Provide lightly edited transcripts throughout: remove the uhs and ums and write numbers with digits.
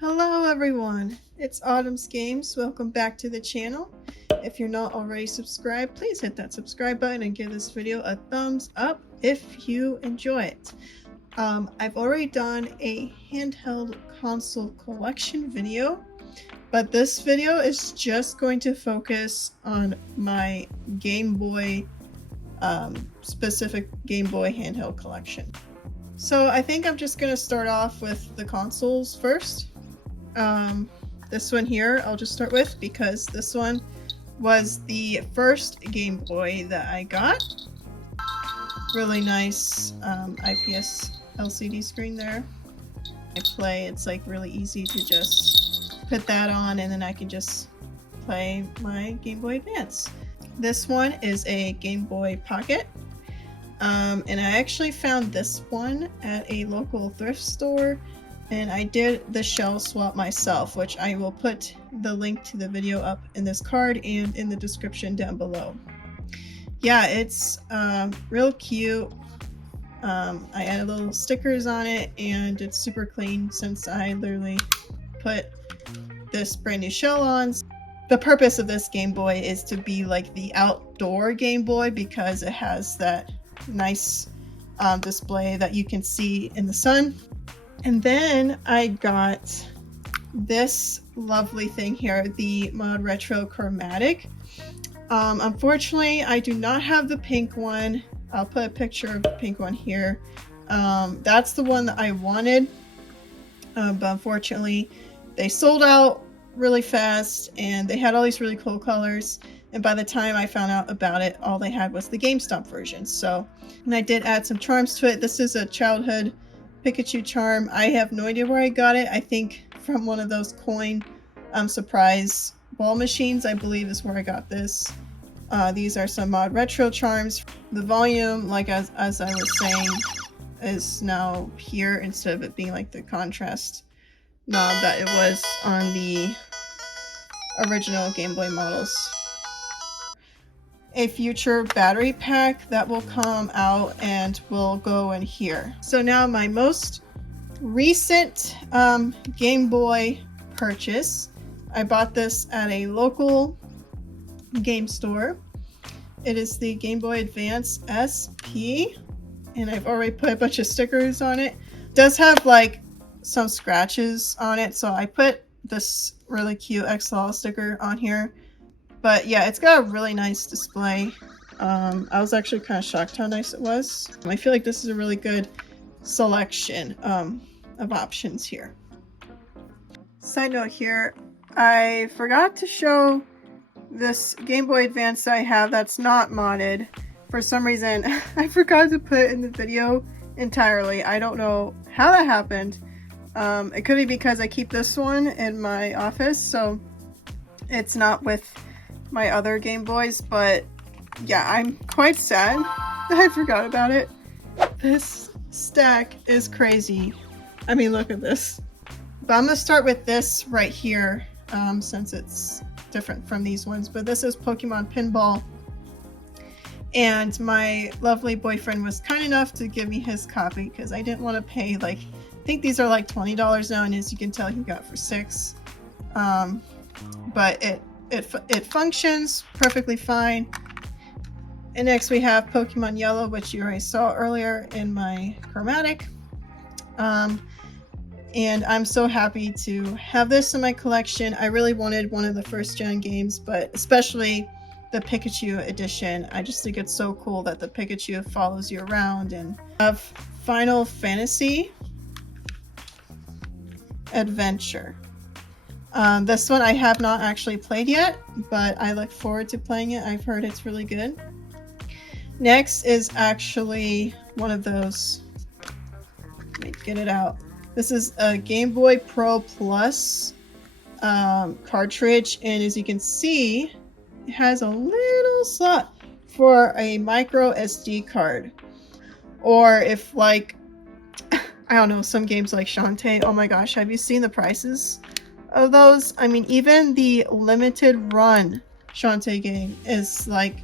Hello everyone, it's Autumn's Games. Welcome back to the channel. If you're not already subscribed, please hit that subscribe button and give this video a thumbs up if you enjoy it. I've already done a handheld console collection video, but this video is just going to focus on my Game Boy, specific Game Boy handheld collection. So I think I'm just going to start off with the consoles first. This one here I'll just start with because this one was the first Game Boy that I got. Really nice IPS LCD screen there. I play, it's like really easy to just put that on and then I can just play my Game Boy Advance. This one is a Game Boy Pocket. And I actually found this one at a local thrift store, and I did the shell swap myself, which I will put the link to the video up in this card and in the description down below. Yeah, it's real cute. I added little stickers on it and it's super clean since I literally put this brand new shell on. The purpose of this Game Boy is to be like the outdoor Game Boy because it has that nice display that you can see in the sun. And then I got this lovely thing here, the MODRETRO CHROMATIC. Unfortunately, I do not have the pink one. I'll put a picture of the pink one here. That's the one that I wanted, but unfortunately they sold out really fast and they had all these really cool colors. And by the time I found out about it, all they had was the GameStop version. So, and I did add some charms to it. This is a childhood Pikachu charm. I have no idea where I got it. I think from one of those coin surprise ball machines, I believe is where I got this. These are some MODRETRO charms. The volume, like as I was saying, is now here instead of it being like the contrast knob that it was on the original Game Boy models. A future battery pack that will come out and will go in here. So now my most recent Game Boy purchase. I bought this at a local game store. It is the Game Boy Advance SP, and I've already put a bunch of stickers on it. It does have like some scratches on it, so I put this really cute XL sticker on here. But yeah, it's got a really nice display. I was actually kind of shocked how nice it was. I feel like this is a really good selection of options here. Side note here, I forgot to show this Game Boy Advance that I have that's not modded. For some reason, I forgot to put it in the video entirely. I don't know how that happened. It could be because I keep this one in my office, so it's not with my other Game Boys, but yeah, I'm quite sad that I forgot about it. This stack is crazy. I mean, look at this. But I'm gonna start with this right here, since it's different from these ones, but this is Pokemon Pinball. And my lovely boyfriend was kind enough to give me his copy because I didn't want to pay, like, I think these are like $20 now, and as you can tell, he got it for $6. But it functions perfectly fine. And next we have Pokemon Yellow, which you already saw earlier in my chromatic. And I'm so happy to have this in my collection. I really wanted one of the first gen games, but especially the Pikachu edition. I just think it's so cool that the Pikachu follows you around. And I have Final Fantasy Adventure. This one I have not actually played yet, but I look forward to playing it. I've heard it's really good. Next is actually one of those. Let me get it out. This is a Game Boy Pro Plus cartridge, and as you can see, it has a little slot for a micro SD card. Or if, like, I don't know, some games like Shantae, oh my gosh, have you seen the prices of those? I mean, even the limited run Shantae game is like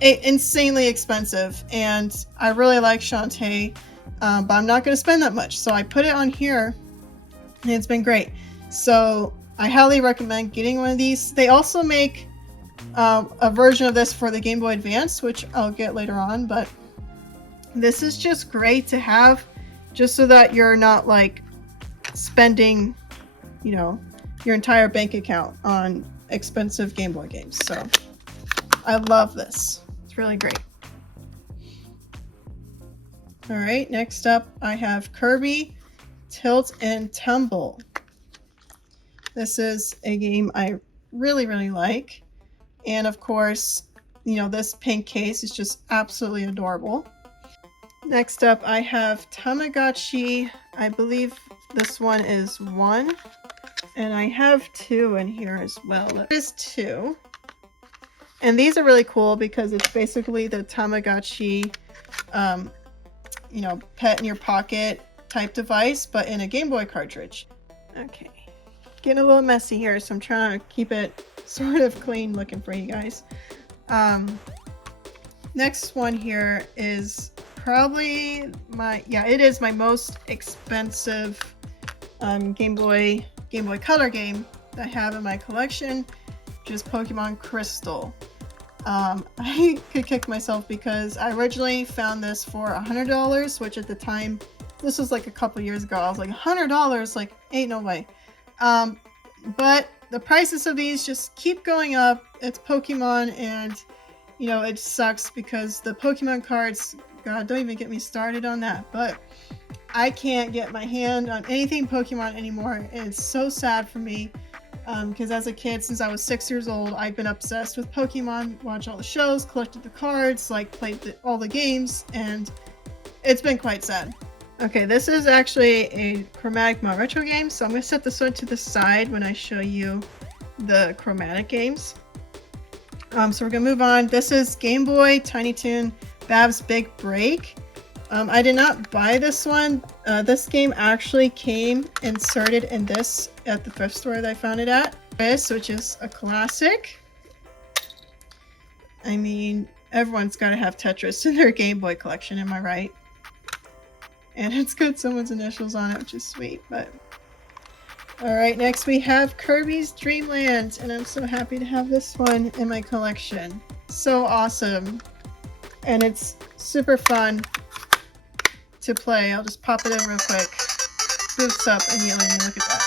insanely expensive, and I really like Shantae, but I'm not going to spend that much, so I put it on here and it's been great. So I highly recommend getting one of these. They also make a version of this for the Game Boy Advance, which I'll get later on, but this is just great to have, just so that you're not like spending, you know, your entire bank account on expensive Game Boy games. So I love this. It's really great. All right, next up I have Kirby Tilt and Tumble. This is a game I really, really like. And of course, you know, this pink case is just absolutely adorable. Next up, I have Tamagotchi. I believe this one is 1. And I have 2 in here as well. There is 2. And these are really cool because it's basically the Tamagotchi, you know, pet in your pocket type device, but in a Game Boy cartridge. Okay. Getting a little messy here, so I'm trying to keep it sort of clean looking for you guys. Next one here is probably it is my most expensive Game Boy Color game that I have in my collection, which is Pokemon Crystal. I could kick myself because I originally found this for $100, which at the time, this was like a couple years ago, I was like, $100? Like, ain't no way. But the prices of these just keep going up. It's Pokemon, and you know, it sucks because the Pokemon cards, God, don't even get me started on that. But I can't get my hand on anything Pokemon anymore, and it's so sad for me. Because as a kid, since I was 6 years old, I've been obsessed with Pokemon, watched all the shows, collected the cards, like played all the games, and it's been quite sad. Okay, this is actually a chromatic retro game, so I'm going to set this one to the side when I show you the chromatic games. So we're going to move on. This is Game Boy Tiny Toon Bab's Big Break. I did not buy this one. This game actually came inserted in this at the thrift store that I found it at. This, which is a classic. I mean, everyone's got to have Tetris in their Game Boy collection, am I right? And it's got someone's initials on it, which is sweet, but... Alright, next we have Kirby's Dream Land, and I'm so happy to have this one in my collection. So awesome. And it's super fun to play. I'll just pop it in real quick. Boots up immediately. Look at that.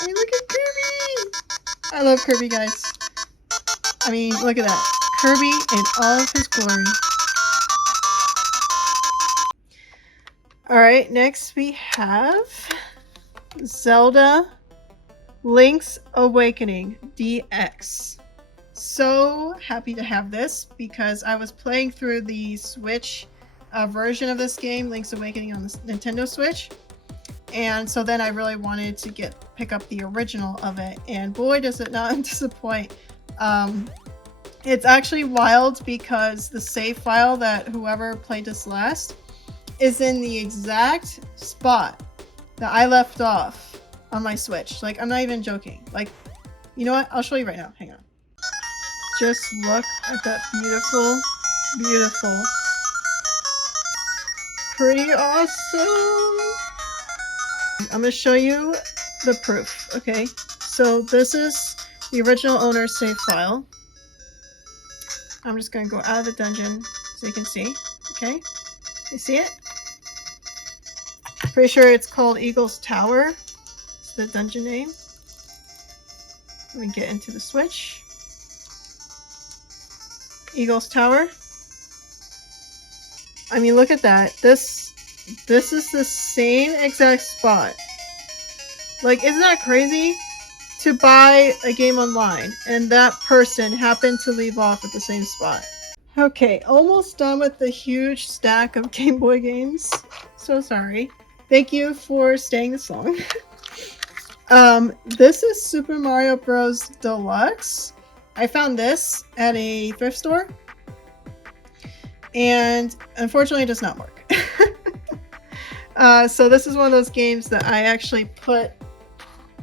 I mean, look at Kirby! I love Kirby, guys. I mean, look at that. Kirby in all of his glory. Alright, next we have Zelda Link's Awakening DX. So happy to have this because I was playing through the Switch version of this game, Link's Awakening, on the Nintendo Switch. And so then I really wanted to pick up the original of it, and boy does it not disappoint. It's actually wild because the save file that whoever played this last is in the exact spot that I left off on my Switch. Like, I'm not even joking. Like, you know what? I'll show you right now. Hang on. Just look at that beautiful, beautiful, pretty awesome. I'm going to show you the proof. Okay, so this is the original owner's save file. I'm just going to go out of the dungeon so you can see. Okay, you see it? Pretty sure it's called Eagle's Tower. It's the dungeon name. Let me get into the Switch. Eagle's Tower. I mean, look at that. This is the same exact spot. Like, isn't that crazy? To buy a game online, and that person happened to leave off at the same spot. Okay, almost done with the huge stack of Game Boy games. So sorry. Thank you for staying this long. This is Super Mario Bros. Deluxe. I found this at a thrift store, and unfortunately it does not work. So this is one of those games that I actually put,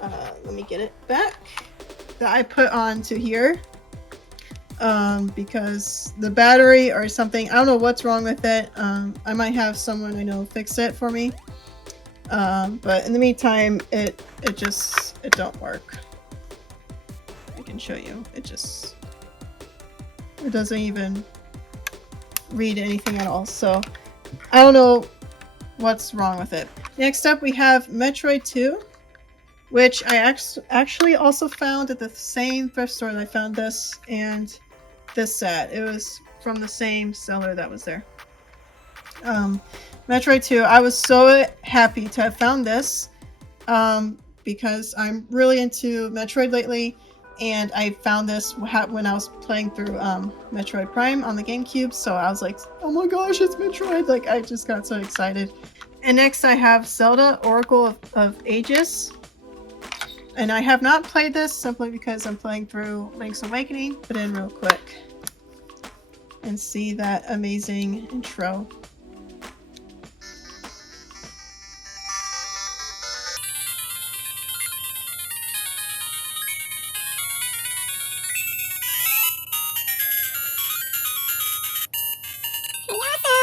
let me get it back, that I put onto here. because the battery or something, I don't know what's wrong with it. I might have someone I know fix it for me. But in the meantime, it don't work. I can show you. It doesn't even read anything at all. So I don't know what's wrong with it. Next up, we have Metroid 2, which I actually also found at the same thrift store that I found this and this set. It was from the same seller that was there. Metroid 2, I was so happy to have found this because I'm really into Metroid lately, and I found this when I was playing through Metroid Prime on the GameCube, so I was like, oh my gosh, it's Metroid! Like, I just got so excited. And next I have Zelda Oracle of Ages. And I have not played this simply because I'm playing through Link's Awakening. Put in real quick and see that amazing intro.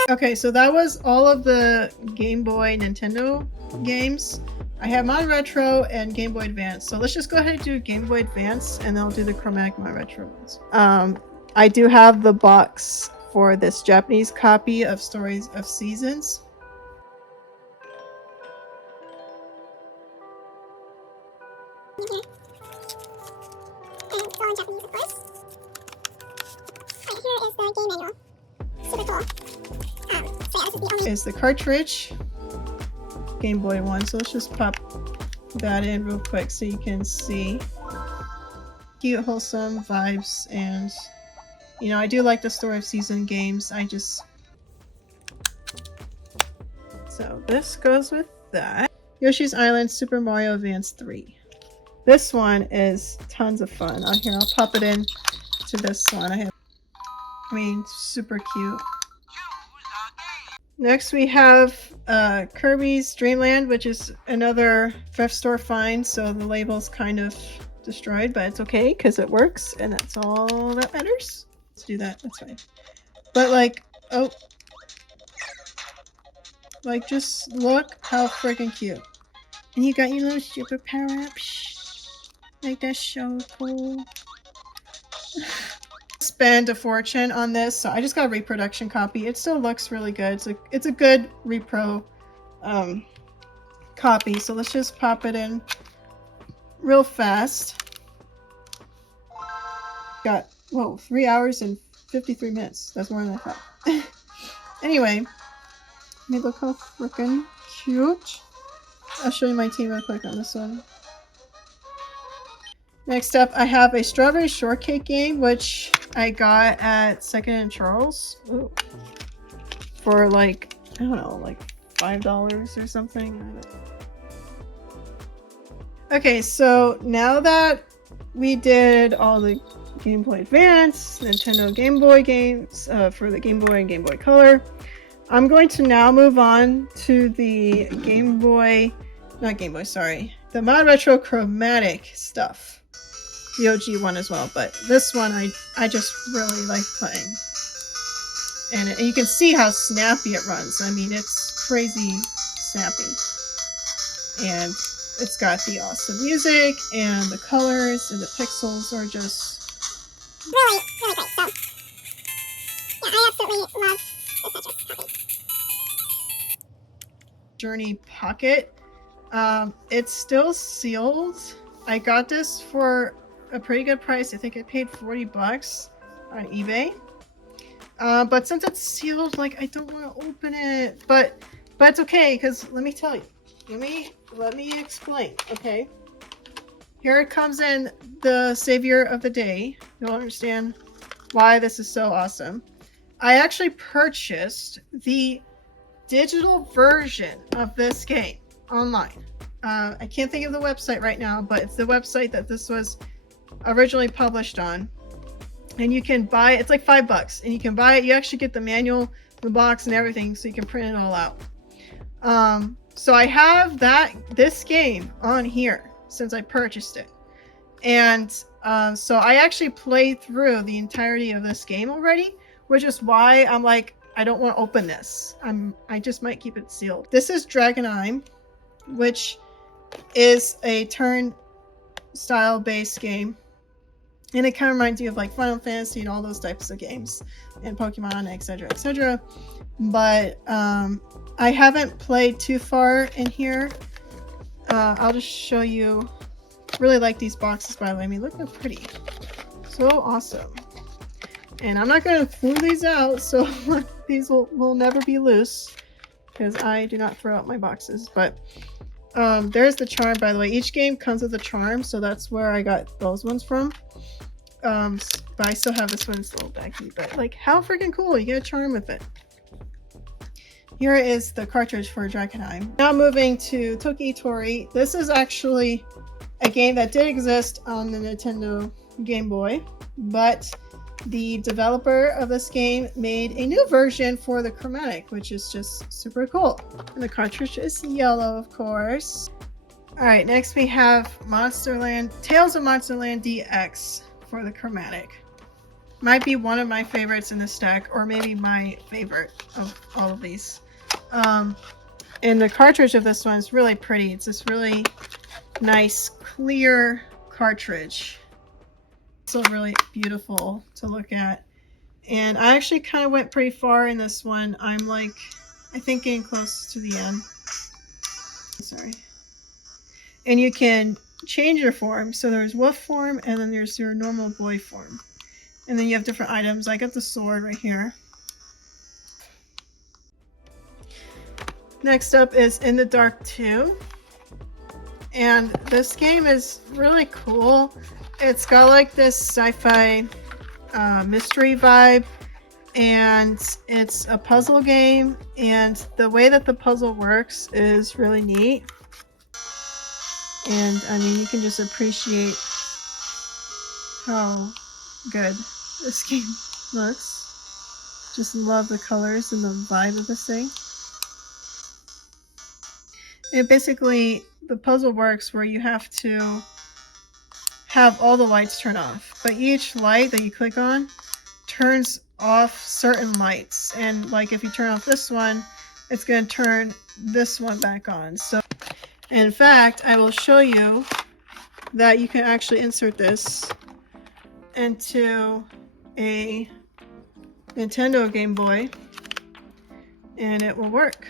Okay, so that was all of the Game Boy Nintendo games. I have MODRETRO and Game Boy Advance. So let's just go ahead and do Game Boy Advance, and then I'll do the Chromatic MODRETRO ones. I do have the box for this Japanese copy of Stories of Seasons. Is the cartridge, Game Boy one, so let's just pop that in real quick so you can see. Cute, wholesome vibes, and you know, I do like the Story of Season games. So this goes with that. Yoshi's Island Super Mario Advance 3. This one is tons of fun. Here, I'll pop it in to this one. Super cute. Next we have Kirby's Dream Land, which is another thrift store find, so the label's kind of destroyed, but it's okay because it works, and that's all that matters. Let's do that, that's fine. But like, oh, like just look how freaking cute. And you got your little super power-ups. Like, that's so cool. Spend a fortune on this, so I just got a reproduction copy. It still looks really good. It's a good repro copy, so let's just pop it in real fast. Got, whoa, 3 hours and 53 minutes. That's more than I thought. Anyway, let me look how freaking cute. I'll show you my team real quick on this one. Next up, I have a Strawberry Shortcake game, which I got at Second and Charles. Ooh. For like, I don't know, like $5 or something. Okay, so now that we did all the Game Boy Advance, Nintendo Game Boy games for the Game Boy and Game Boy Color, I'm going to now move on to the Game Boy, not Game Boy, sorry, the MODRETRO Chromatic stuff. The OG one as well, but this one I just really like playing. And you can see how snappy it runs. I mean, it's crazy snappy. And it's got the awesome music, and the colors and the pixels are just really, really great. So, yeah, I absolutely love this Tetris copy. Journey Pocket. It's still sealed. I got this for a pretty good price. I think I paid $40 on eBay. But since it's sealed, like, I don't want to open it. But it's okay, because let me tell you. Let me explain, okay? Here it comes in the savior of the day. You'll understand why this is so awesome. I actually purchased the digital version of this game online. I can't think of the website right now, but it's the website that this was originally published on. And you can buy it's like $5, and you can buy it. You actually get the manual, the box, and everything, so you can print it all out. So I have this game on here since I purchased it. And so I actually played through the entirety of this game already, which is why I'm like, I don't want to open this. I just might keep it sealed. This is Dragonheim, which is a turn style based game. And it kind of reminds you of like Final Fantasy and all those types of games, and Pokemon, etc., etc. But I haven't played too far in here. I'll just show you. Really like these boxes, by the way. I mean, look how pretty. So awesome. And I'm not going to throw these out, so these will never be loose, because I do not throw out my boxes. But there's the charm, by the way. Each game comes with a charm, so that's where I got those ones from. But I still have this one in this little baggie. But like, how freaking cool! You get a charm with it. Here is the cartridge for Dragonheim. Now moving to Toki Tori. This is actually a game that did exist on the Nintendo Game Boy, but the developer of this game made a new version for the Chromatic, which is just super cool. And the cartridge is yellow, of course. Alright, next we have Tales of Monsterland DX for the Chromatic. Might be one of my favorites in the stack, or maybe my favorite of all of these. And the cartridge of this one is really pretty. It's this really nice, clear cartridge. So really beautiful to look at. And I actually kind of went pretty far in this one. I'm like, I think getting close to the end. Sorry. And you can change your form. So there's wolf form, and then there's your normal boy form. And then you have different items. I got the sword right here. Next up is In the Dark 2. And this game is really cool. It's got like this sci-fi mystery vibe, and it's a puzzle game, and the way that the puzzle works is really neat. And I mean, you can just appreciate how good this game looks. Just love the colors and the vibe of this thing. And basically, the puzzle works where you have to have all the lights turn off, but each light that you click on turns off certain lights, and like if you turn off this one, it's going to turn this one back on. So in fact, I will show you that you can actually insert this into a Nintendo Game Boy and it will work.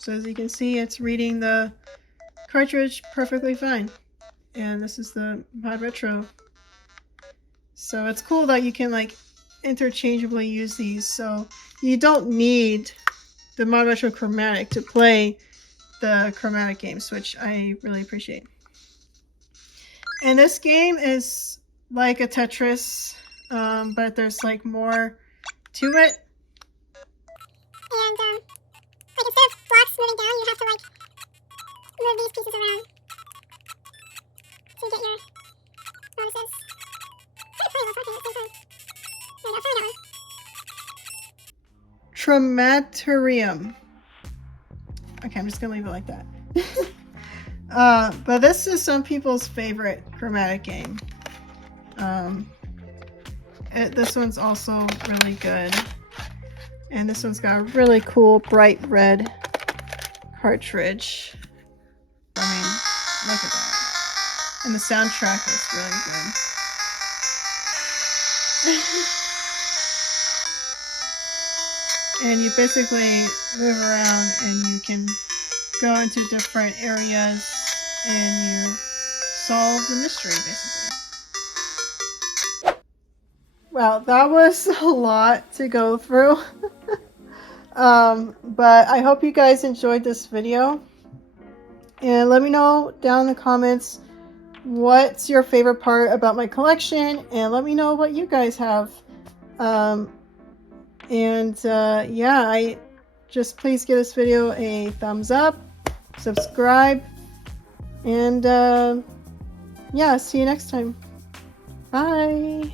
So as you can see, it's reading the cartridge perfectly fine. And this is the MODRETRO. So it's cool that you can like interchangeably use these. So you don't need the MODRETRO Chromatic to play the Chromatic games, which I really appreciate. And this game is like a Tetris, but there's like more to it. And like instead of blocks moving down, you have to like move these pieces around to get your bonuses. Kind of pretty while talking at the same time. There you go, find that one. Tromatorium. Okay, I'm just gonna leave it like that. But this is some people's favorite Chromatic game. This one's also really good. And this one's got a really cool bright red cartridge. I mean, look at that. And the soundtrack is really good. And you basically move around and you can go into different areas and you solve the mystery, basically. Well, that was a lot to go through. But I hope you guys enjoyed this video. And let me know down in the comments what's your favorite part about my collection. And let me know what you guys have. Yeah, just please give this video a thumbs up, subscribe, and yeah, see you next time. Bye!